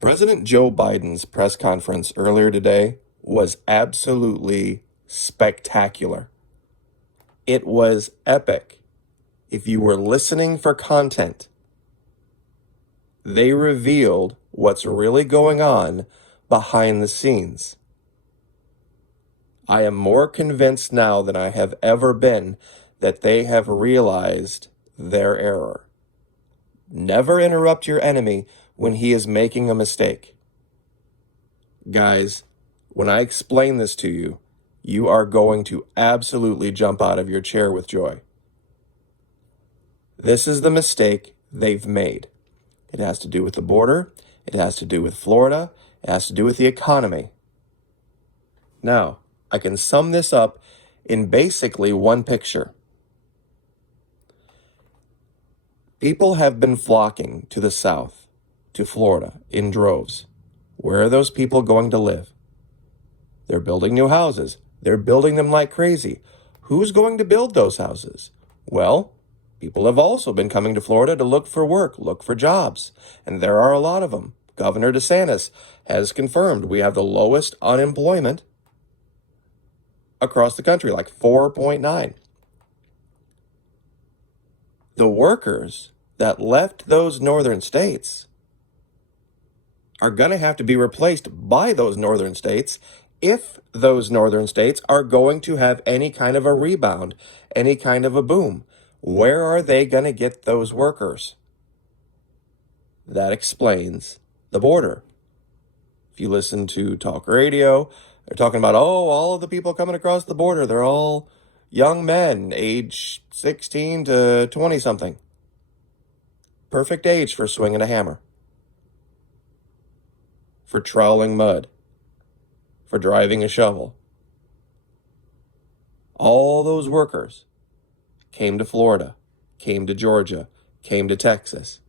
President Joe Biden's press conference earlier today was absolutely spectacular. It was epic. If you were listening for content, they revealed what's really going on behind the scenes. I am more convinced now than I have ever been that they have realized their error. Never interrupt your enemy when he is making a mistake. Guys, when I explain this to you, you are going to absolutely jump out of your chair with joy. This is the mistake they've made. It has to do with the border. It has to do with Florida. It has to do with the economy. Now, I can sum this up in basically one picture. People have been flocking to the south, to Florida, in droves. Where are those people going to live? They're building new houses. They're building them like crazy. Who's going to build those houses? Well, people have also been coming to Florida to look for work, look for jobs, and there are a lot of them. Governor DeSantis has confirmed we have the lowest unemployment across the country, like 4.9. The workers that left those northern states are going to have to be replaced by those northern states if those northern states are going to have any kind of a rebound, any kind of a boom. Where are they going to get those workers? That explains the border. If you listen to talk radio, they're talking about, all of the people coming across the border, they're all young men, age 16 to 20 something. Perfect age for swinging a hammer, for troweling mud, for driving a shovel. All those workers came to Florida, came to Georgia, came to Texas.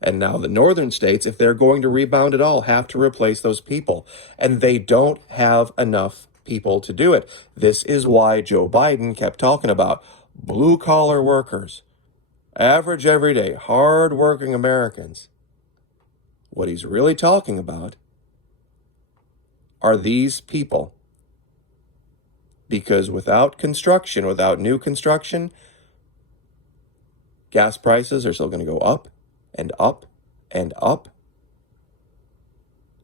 And now the northern states, if they're going to rebound at all, have to replace those people. And they don't have enough people to do it. This is why Joe Biden kept talking about blue-collar workers, average, everyday, hard-working Americans. What he's really talking about are these people. Because without construction, without new construction, gas prices are still going to go up and up and up.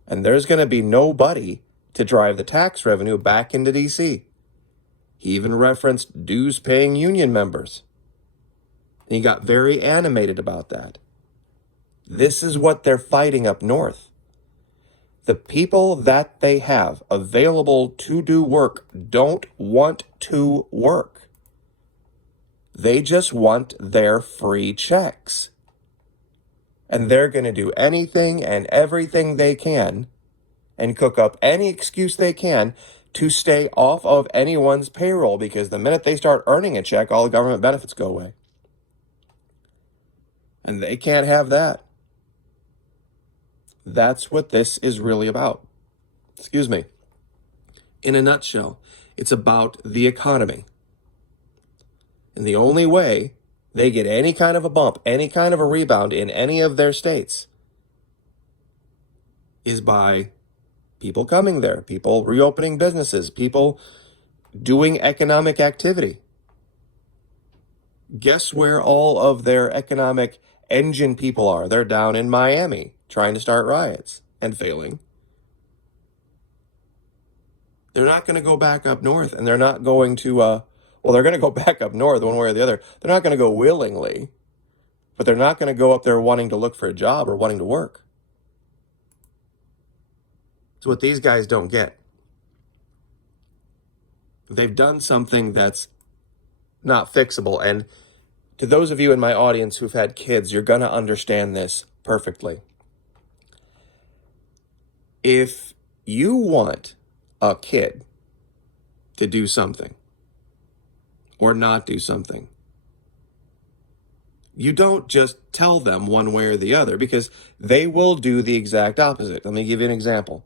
And there's going to be nobody to drive the tax revenue back into D.C. He even referenced dues-paying union members. And he got very animated about that. This is what they're fighting up north. The people that they have available to do work don't want to work. They just want their free checks. And they're going to do anything and everything they can and cook up any excuse they can to stay off of anyone's payroll, because the minute they start earning a check, all the government benefits go away. And they can't have that. That's what this is really about. Excuse me. In a nutshell, it's about the economy. And the only way they get any kind of a bump, any kind of a rebound in any of their states is by people coming there, people reopening businesses, people doing economic activity. Guess where all of their economic engine people are? They're down in Miami trying to start riots and failing. They're not going to go back up north, and they're not going to, they're going to go back up north one way or the other. They're not going to go willingly, but they're not going to go up there wanting to look for a job or wanting to work. It's what these guys don't get. They've done something that's not fixable. And to those of you in my audience who've had kids, you're going to understand this perfectly. If you want a kid to do something or not do something, you don't just tell them one way or the other, because they will do the exact opposite. Let me give you an example.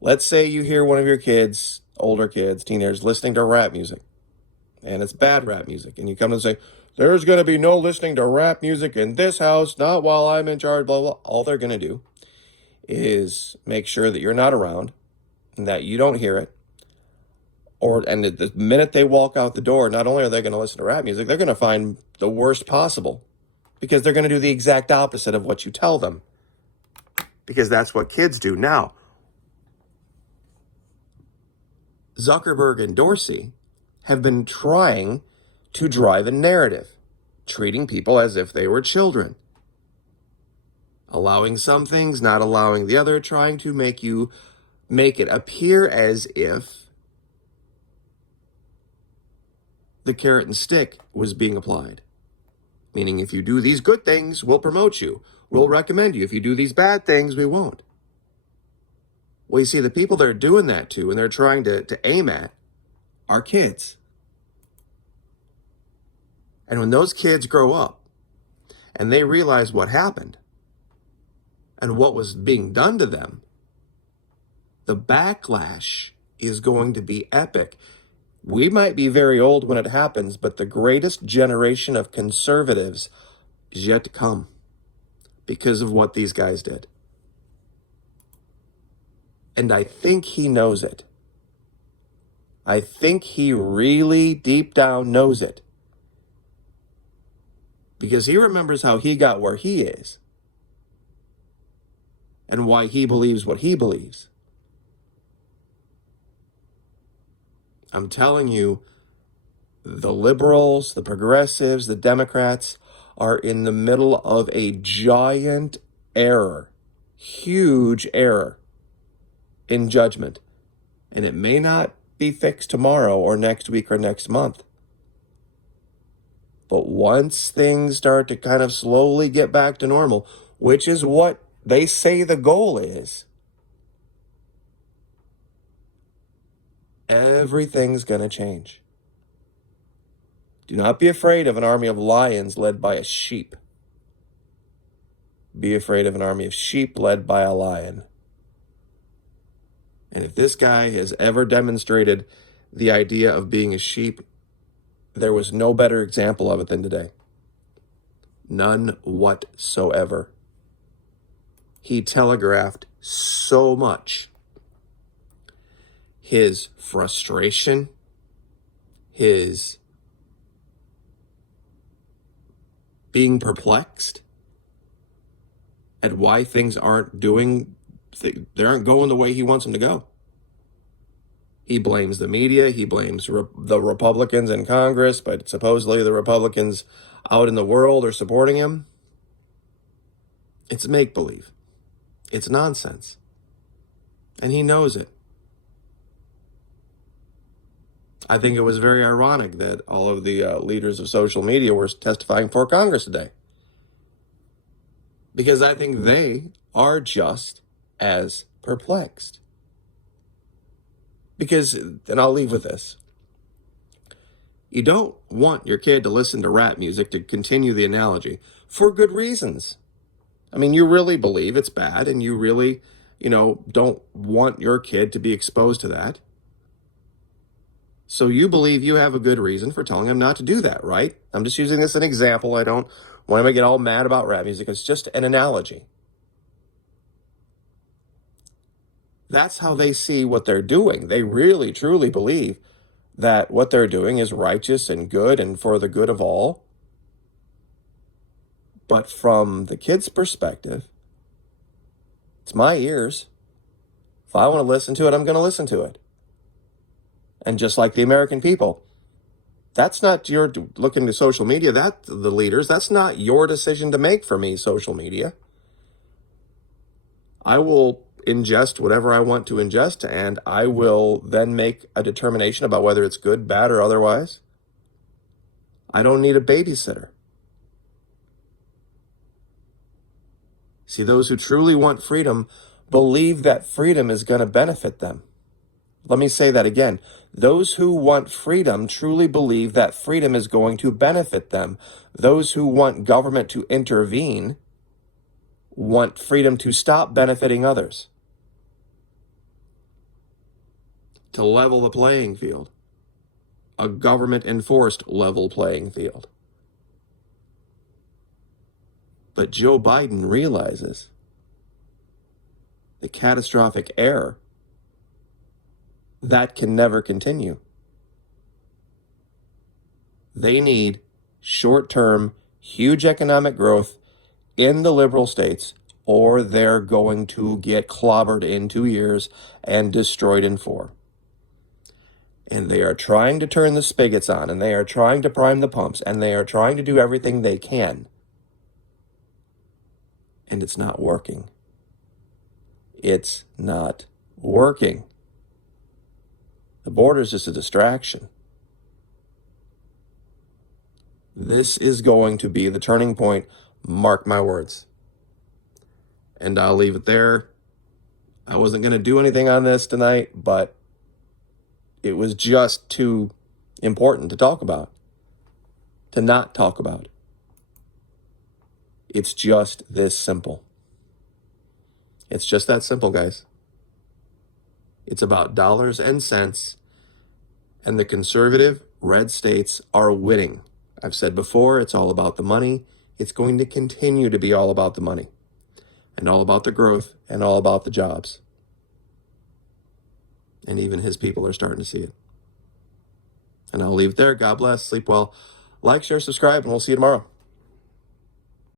Let's say you hear one of your kids, older kids, teenagers, listening to rap music, and it's bad rap music, and you come and say, there's going to be no listening to rap music in this house, not while I'm in charge, blah, blah. All they're going to do is make sure that you're not around and that you don't hear it. And the minute they walk out the door, not only are they going to listen to rap music, they're going to find the worst possible, because they're going to do the exact opposite of what you tell them, because that's what kids do. Now, Zuckerberg and Dorsey have been trying to drive a narrative, treating people as if they were children, allowing some things, not allowing the other, trying to make it appear as if the carrot and stick was being applied. Meaning, if you do these good things, we'll promote you. We'll recommend you. If you do these bad things, we won't. Well, you see, the people they're doing that to and they're trying to aim at are kids. And when those kids grow up and they realize what happened and what was being done to them, the backlash is going to be epic. We might be very old when it happens, but the greatest generation of conservatives is yet to come because of what these guys did. And I think he knows it. I think he really deep down knows it, because he remembers how he got where he is and why he believes what he believes. I'm telling you, the liberals, the progressives, the Democrats are in the middle of a giant error, huge error in judgment. And it may not be fixed tomorrow or next week or next month. But once things start to kind of slowly get back to normal, which is what they say the goal is, everything's going to change. Do not be afraid of an army of lions led by a sheep. Be afraid of an army of sheep led by a lion. And if this guy has ever demonstrated the idea of being a sheep, there was no better example of it than today. None whatsoever. He telegraphed so much. His frustration, his being perplexed at why things aren't going the way he wants them to go. He blames the media, he blames the Republicans in Congress, but supposedly the Republicans out in the world are supporting him. It's make-believe. It's nonsense. And he knows it. I think it was very ironic that all of the leaders of social media were testifying for Congress today, because I think they are just as perplexed. Because, and I'll leave with this, you don't want your kid to listen to rap music, to continue the analogy, for good reasons. I mean, you really believe it's bad, and you really, don't want your kid to be exposed to that. So you believe you have a good reason for telling him not to do that, right? I'm just using this as an example. I don't want him to get all mad about rap music. It's just an analogy. That's how they see what they're doing. They really, truly believe that what they're doing is righteous and good and for the good of all. But from the kid's perspective, it's my ears. If I want to listen to it, I'm going to listen to it. And just like the American people, that's not your looking to social media, that's the leaders. That's not your decision to make for me, social media. I will ingest whatever I want to ingest, and I will then make a determination about whether it's good, bad, or otherwise. I don't need a babysitter. See, those who truly want freedom believe that freedom is going to benefit them. Let me say that again. Those who want freedom truly believe that freedom is going to benefit them. Those who want government to intervene want freedom to stop benefiting others, to level the playing field, a government-enforced level playing field. But Joe Biden realizes the catastrophic error, that can never continue. They need short-term, huge economic growth in the liberal states, or they're going to get clobbered in 2 years and destroyed in 4. And they are trying to turn the spigots on, and they are trying to prime the pumps, and they are trying to do everything they can. And it's not working. It's not working. The border is just a distraction. This is going to be the turning point, mark my words. And I'll leave it there. I wasn't going to do anything on this tonight, but it was just too important to talk about, to not talk about. It's just this simple. It's just that simple, guys. It's about dollars and cents, and the conservative red states are winning. I've said before, it's all about the money. It's going to continue to be all about the money, and all about the growth, and all about the jobs. And even his people are starting to see it. And I'll leave it there. God bless. Sleep well. Like, share, subscribe, and we'll see you tomorrow.